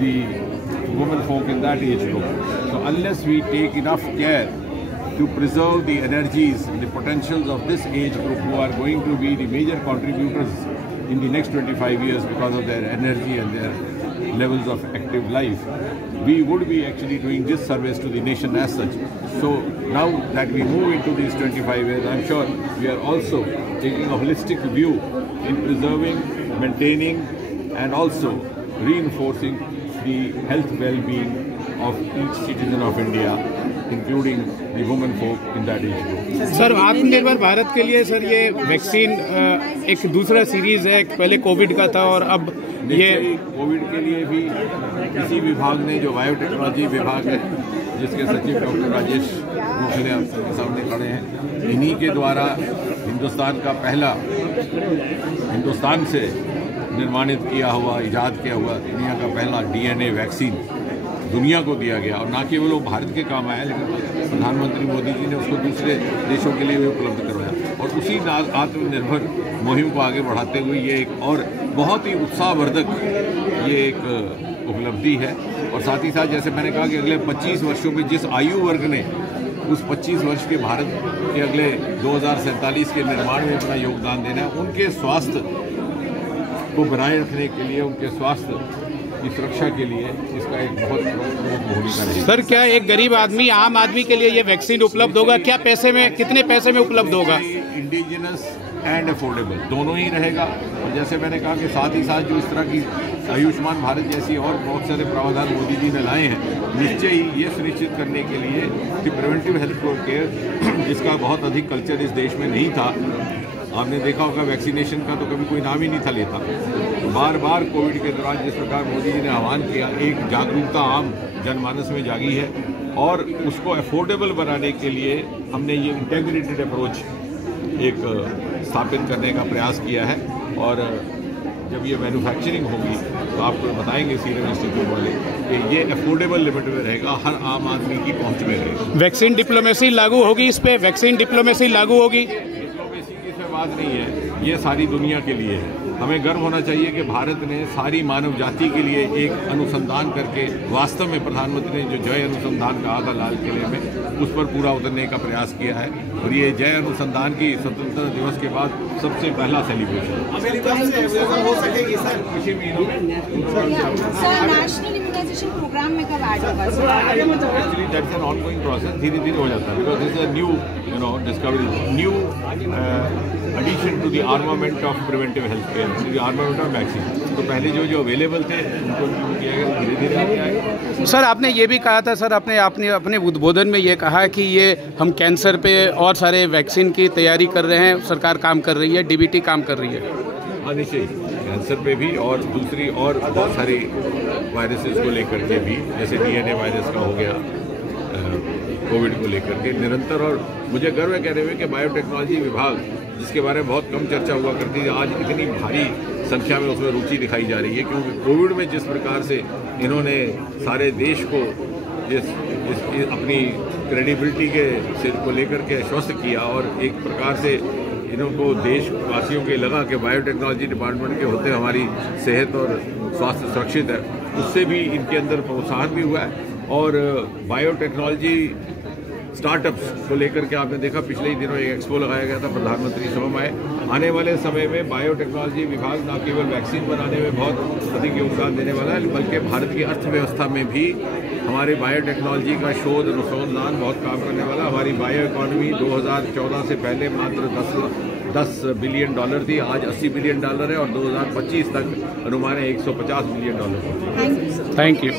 the women folk in that age group. So unless we take enough care to preserve the energies and the potentials of this age group, who are going to be the major contributors in the next 25 years because of their energy and their levels of active life, we would be actually doing disservice to the nation as such. So now that we move into these 25 years, I'm sure we are also taking a holistic view in preserving, maintaining and also reinforcing the health well-being of each citizen of India, including the women folk in that age group. Sir, आत्मनिर्भर भारत के लिए sir ये vaccine एक दूसरा series है, पहले Covid का था और अब ये कोविड के लिए भी इसी विभाग ने, जो बायोटेक्नोलॉजी विभाग है, जिसके सचिव डॉक्टर राजेश गोखले आपके सामने खड़े हैं, इन्हीं के द्वारा हिंदुस्तान का पहला, हिंदुस्तान से निर्माणित किया हुआ, इजाद किया हुआ दुनिया का पहला DNA वैक्सीन दुनिया को दिया गया। और न केवल वो भारत के काम आया, लेकिन प्रधानमंत्री मोदी जी ने उसको दूसरे देशों के लिए भी उपलब्ध करवाया। और उसी आत्मनिर्भर मुहिम को आगे बढ़ाते हुए ये एक और बहुत ही उत्साहवर्धक ये एक उपलब्धि है। और साथ ही साथ जैसे मैंने कहा कि अगले 25 वर्षों में जिस आयु वर्ग ने उस 25 वर्ष के भारत के अगले 2047 के निर्माण में अपना योगदान देना है, उनके स्वास्थ्य को बनाए रखने के लिए, उनके स्वास्थ्य की सुरक्षा के लिए इसका एक बहुत प्रमुख भूमिका है। सर, क्या एक गरीब आदमी, आम आदमी के लिए ये वैक्सीन उपलब्ध होगा? क्या पैसे में, कितने पैसे में उपलब्ध होगा? इंडिजिनस एंड अफोर्डेबल दोनों ही रहेगा। और जैसे मैंने कहा कि साथ ही साथ जो इस तरह की आयुष्मान भारत जैसी और बहुत सारे प्रावधान मोदी जी ने लाए हैं, निश्चय ही ये सुनिश्चित करने के लिए कि प्रिवेंटिव हेल्थ केयर, जिसका बहुत अधिक कल्चर इस देश में नहीं था, आपने देखा होगा वैक्सीनेशन का तो कभी कोई नाम ही नहीं था लेता। बार बार कोविड के दौरान जिस प्रकार मोदी जी ने आह्वान किया, एक जागरूकता आम जनमानस में जागी है और उसको अफोर्डेबल बनाने के लिए हमने ये इंटीग्रेटेड अप्रोच एक स्थापित करने का प्रयास किया है। और जब ये मैन्युफैक्चरिंग होगी तो आपको बताएंगे सीरम इंस्टीट्यूट वाले कि ये अफोर्डेबल लिमिट में रहेगा, हर आम आदमी की पहुंच में रहेगा। वैक्सीन डिप्लोमेसी लागू होगी इस पे? वैक्सीन डिप्लोमेसी लागू होगी? बात नहीं है, ये सारी दुनिया के लिए है। हमें गर्व होना चाहिए कि भारत ने सारी मानव जाति के लिए एक अनुसंधान करके, वास्तव में प्रधानमंत्री ने जो जय अनुसंधान कहा था लाल किले में, उस पर पूरा उतरने का प्रयास किया है। और ये जय अनुसंधान की स्वतंत्रता दिवस के बाद सबसे पहला सेलिब्रेशन प्रोग्राम में कब ऐड होगा? Actually that's an ongoing process, धीरे धीरे हो जाता है, because this is a new discovery, new addition to the armament of preventive health care, the armament of vaccine. तो पहले जो अवेलेबल थे उनको किया गया, धीरे धीरे आगे आएगा। सर, आपने ये भी कहा था, सर आपने अपने उद्बोधन में ये कहा कि ये हम कैंसर पे और सारे वैक्सीन की तैयारी कर रहे हैं, सरकार काम कर रही है, DBT काम कर रही है। हाँ, निश्चय कैंसर पे भी और दूसरी और बहुत सारी वायरसेस को लेकर के भी, जैसे DNA वायरस का हो गया, कोविड को लेकर के निरंतर। और मुझे गर्व है कहने में कि बायोटेक्नोलॉजी विभाग, जिसके बारे में बहुत कम चर्चा हुआ करती है, आज इतनी भारी संख्या में उसमें रुचि दिखाई जा रही है। क्योंकि कोविड में जिस प्रकार से इन्होंने सारे देश को अपनी क्रेडिबिलिटी के सिर को लेकर के आश्वस्त किया, और एक प्रकार से इनको देशवासियों के लगा कि बायोटेक्नोलॉजी डिपार्टमेंट के होते हमारी सेहत और स्वास्थ्य सुरक्षित है, उससे भी इनके अंदर प्रोत्साहन भी हुआ है। और बायोटेक्नोलॉजी स्टार्टअप्स को लेकर के आपने देखा, पिछले ही दिनों एक एक्सपो लगाया गया था, प्रधानमंत्री स्वयं आए। आने वाले समय में बायोटेक्नोलॉजी विभाग न केवल वैक्सीन बनाने में बहुत अधिक योगदान देने वाला है, बल्कि भारत की अर्थव्यवस्था में भी हमारे बायोटेक्नोलॉजी का शोध अनुसंधान बहुत काम करने वाला। हमारी बायो इकॉनमी 2014 से पहले मात्र $10 बिलियन थी, आज $80 बिलियन है, और 2025 तक अनुमान है $150 बिलियन। Thank you.